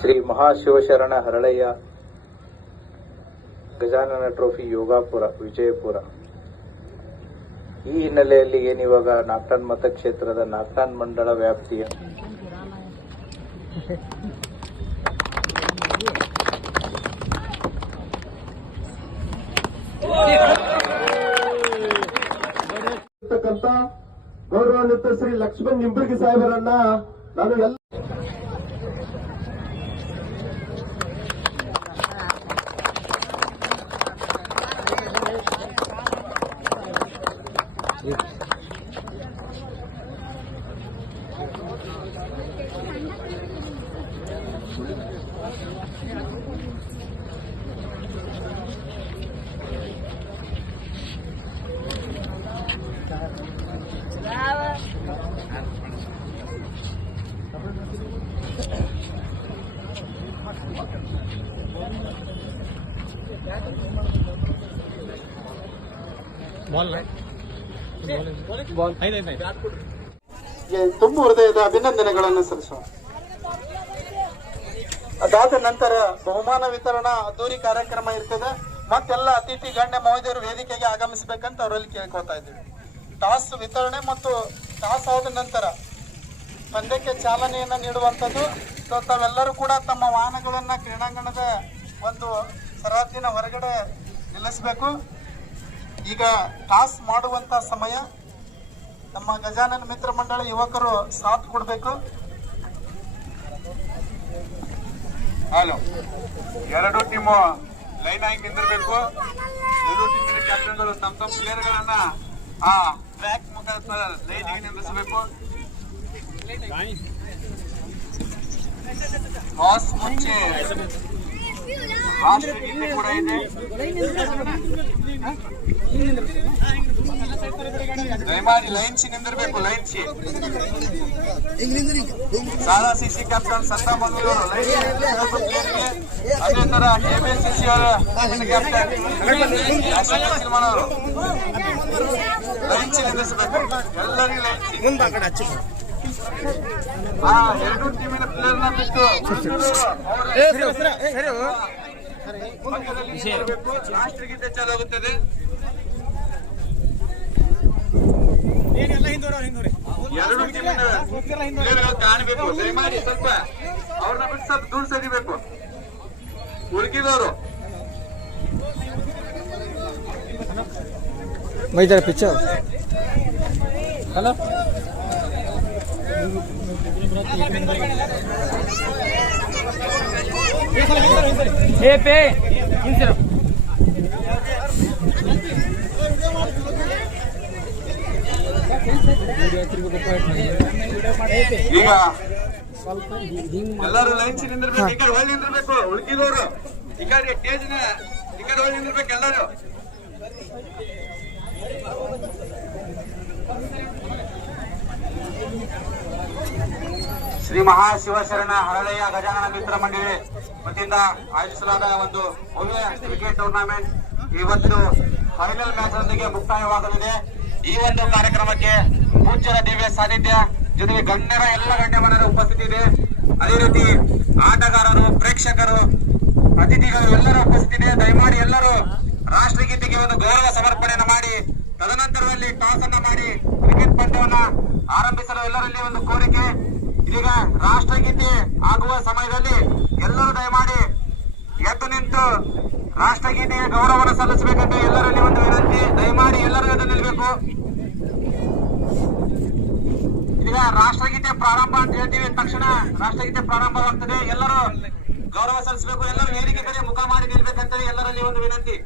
Shri ಮಹಾಶಿವಶರಣ Haralayya Gajanana trophy ಯೋಗಾಪುರ Vijayapura. ಈ ಹಿನ್ನೆಲೆಯಲ್ಲಿ ಏನಿವಾಗ ನಾಗ್ಟಾನ್ ಮತಕ್ಷೇತ್ರದ ನಾಗ್ಟಾನ್ ಮಂಡಳ ವ್ಯಾಪ್ತಿಯ ಗೌರವಾನ್ವಿತ ಶ್ರೀ ಲಕ್ಷ್ಮಣ್ ನಿಂಬರ್ಗಿ ಸಾಹೇಬರನ್ನ ನಾನು ಎಲ್ಲ ತುಂಬು ಹೃದಯದ ಅಭಿನಂದನೆಗಳನ್ನು ಸಲ್ಲಿಸೋಣ. ಅದಾದ ನಂತರ ಬಹುಮಾನ ವಿತರಣಾ ಅದ್ದೂರಿ ಕಾರ್ಯಕ್ರಮ ಇರ್ತದೆ. ಮತ್ತೆಲ್ಲ ಅತಿಥಿ ಗಣ್ಯ ಮಹೋದಯರು ವೇದಿಕೆಗೆ ಆಗಮಿಸಬೇಕಂತ ಅವರಲ್ಲಿ ಕೇಳ್ಕೊತಾ ಇದ್ದೀವಿ. ಟಾಸ್ ವಿತರಣೆ ಮತ್ತು ಟಾಸ್ ಆದ ನಂತರ ಪಂದ್ಯಕ್ಕೆ ಚಾಲನೆಯನ್ನ ನೀಡುವಂಥದ್ದು. ತಾವೆಲ್ಲರೂ ಕೂಡ ತಮ್ಮ ವಾಹನಗಳನ್ನ ಕ್ರೀಡಾಂಗಣದ ಒಂದು ಸರಹದ್ದಿನ ಹೊರಗಡೆ ನಿಲ್ಲಿಸಬೇಕು. ಈಗ ಟಾಸ್ ಮಾಡುವಂತ ಸಮಯ. ನಮ್ಮ ಗಜಾನನ ಮಿತ್ರ ಮಂಡಳ ಯುವಕರು ಸಾಥ್ ಕೊಡಬೇಕು. ಹಲೋ, ಎರಡು ಟೀಮು ಲೈನ್ ಆಗಿ ನಿಂದಿರಬೇಕು. ಎರಡು ಟೀಮಿನ ಕ್ಯಾಪ್ಟನ್ಗಳು ತಮ್ಮ ಪ್ಲೇಯರ್ ಗಳನ್ನ ಆ ಟ್ರ್ಯಾಕ್ ಮುಖಾಂತರ ಲೈನ್ ಆಗಿ ನಿಂದಿಸಬೇಕು. ಟಾಸ್ ಮುಂಚೆ ರಾಷ್ಟ್ರಗೀತೆ ಕೂಡ ಇದೆ. ದಯಮಾಡಿ ಲೈನ್ಸಿ ನಿಂದಿರಬೇಕು. ಲೈನ್ಸಿ ಸಾರಾ ಸಿಸಿ ಕ್ಯಾಪ್ಟನ್ ಸಂತಾ ಮಂಗಳೂರು ಅದೇ ತರ ಕೆಪಿಸಿಸಿ ಅವರ ಕ್ಯಾಪ್ಟನ್ ಸಿನಿಮಾನವರು ಲೈನ್ಸಿ ನಿಂದಿಸಬೇಕು. ಎಲ್ಲರಿಗೂ ಲೈನ್ಸಿ. ಎರಡು ಟೀಮಿನ ಪ್ಲೇಯರ್ನ ಬಿಟ್ಟು ರಾಷ್ಟ್ರಗೀತೆ ಚಾಲಾಗುತ್ತದೆ. ಎರಡು ಟೀಮಿನ ಪ್ಲೇಯರ್ಗಳು ಕಾಣಬೇಕು. ದಯಮಾಡಿ ಸ್ವಲ್ಪ ಅವ್ರನ್ನ ಬಿಟ್ಟು ಸ್ವಲ್ಪ ದೂರ ಸರಿಬೇಕು. ಉಳುಕಿದವರು ಮೈದಾನ ಪಿಕ್ಚರ್ ಹಲೋ ಈಗ ಎಲ್ಲರೂ ಲೈನ್ಸ್ ನಿಂದಿರ್ಬೇಕು. ಈ ಕಡೆ ಹೊಳ್ಳಿ ನಿಂದಿರ್ಬೇಕು. ಉಳುಕಿದವರು ಈ ಕಡೆ ಸ್ಟೇಜ್ನ ಈ ಕಡೆ ಹೊಳ್ಳಿ ನಿಂದಿರ್ಬೇಕು. ಎಲ್ಲರೂ ಶ್ರೀ ಮಹಾಶಿವಶರಣ ಹರಳಯ್ಯ ಗಜಾನನ ಮಿತ್ರ ಮಂಡಳಿ ವತಿಯಿಂದ ಆಯೋಜಿಸಲಾದ ಒಂದು ಭವ್ಯ ಕ್ರಿಕೆಟ್ ಟೂರ್ನಮೆಂಟ್ ಇವತ್ತು ಫೈನಲ್ ಮ್ಯಾಚ್ ನೊಂದಿಗೆ ಮುಕ್ತಾಯವಾಗಲಿದೆ. ಈ ಒಂದು ಕಾರ್ಯಕ್ರಮಕ್ಕೆ ಪೂಜ್ಯರ ದಿವ್ಯ ಸಾನ್ನಿಧ್ಯ ಜೊತೆಗೆ ಗಣ್ಯರ ಎಲ್ಲ ಗಣ್ಯಮಾನ್ಯರ ಉಪಸ್ಥಿತಿ ಇದೆ. ಅದೇ ರೀತಿ ಆಟಗಾರರು, ಪ್ರೇಕ್ಷಕರು, ಅತಿಥಿಗಳು ಎಲ್ಲರ ಉಪಸ್ಥಿತಿ ಇದೆ. ದಯಮಾಡಿ ಎಲ್ಲರೂ ರಾಷ್ಟ್ರಗೀತೆಗೆ ಒಂದು ಗೌರವ ಸಮರ್ಪಣೆಯನ್ನು ಮಾಡಿ ತದನಂತರದಲ್ಲಿ ಟಾಸ್ ಅನ್ನ ಮಾಡಿ ಕ್ರಿಕೆಟ್ ಪಂದ್ಯವನ್ನ ಆರಂಭಿಸಲು ಎಲ್ಲರಲ್ಲಿ ಒಂದು ಕೋರಿಕೆ. ಇದೀಗ ರಾಷ್ಟ್ರಗೀತೆ ಆಗುವ ಸಮಯದಲ್ಲಿ ಎಲ್ಲರೂ ದಯಮಾಡಿ ಎದ್ದು ನಿಂತು ರಾಷ್ಟ್ರಗೀತೆಗೆ ಗೌರವವನ್ನು ಸಲ್ಲಿಸಬೇಕಂತ ಎಲ್ಲರಲ್ಲಿ ಒಂದು ವಿನಂತಿ. ದಯಮಾಡಿ ಎಲ್ಲರೂ ಎದ್ದು ನಿಲ್ಲಬೇಕು. ಇದೀಗ ರಾಷ್ಟ್ರಗೀತೆ ಪ್ರಾರಂಭ ಅಂತ ಹೇಳ್ತೀವಿ. ತಕ್ಷಣ ರಾಷ್ಟ್ರಗೀತೆ ಪ್ರಾರಂಭವಾಗ್ತದೆ. ಎಲ್ಲರೂ ಗೌರವ ಸಲ್ಲಿಸಬೇಕು. ಎಲ್ಲರೂ ವೇದಿಕೆ ಕಡೆ ಮುಖ ಮಾಡಿ ನಿಲ್ಬೇಕಂತ ಎಲ್ಲರಲ್ಲಿ ಒಂದು ವಿನಂತಿ.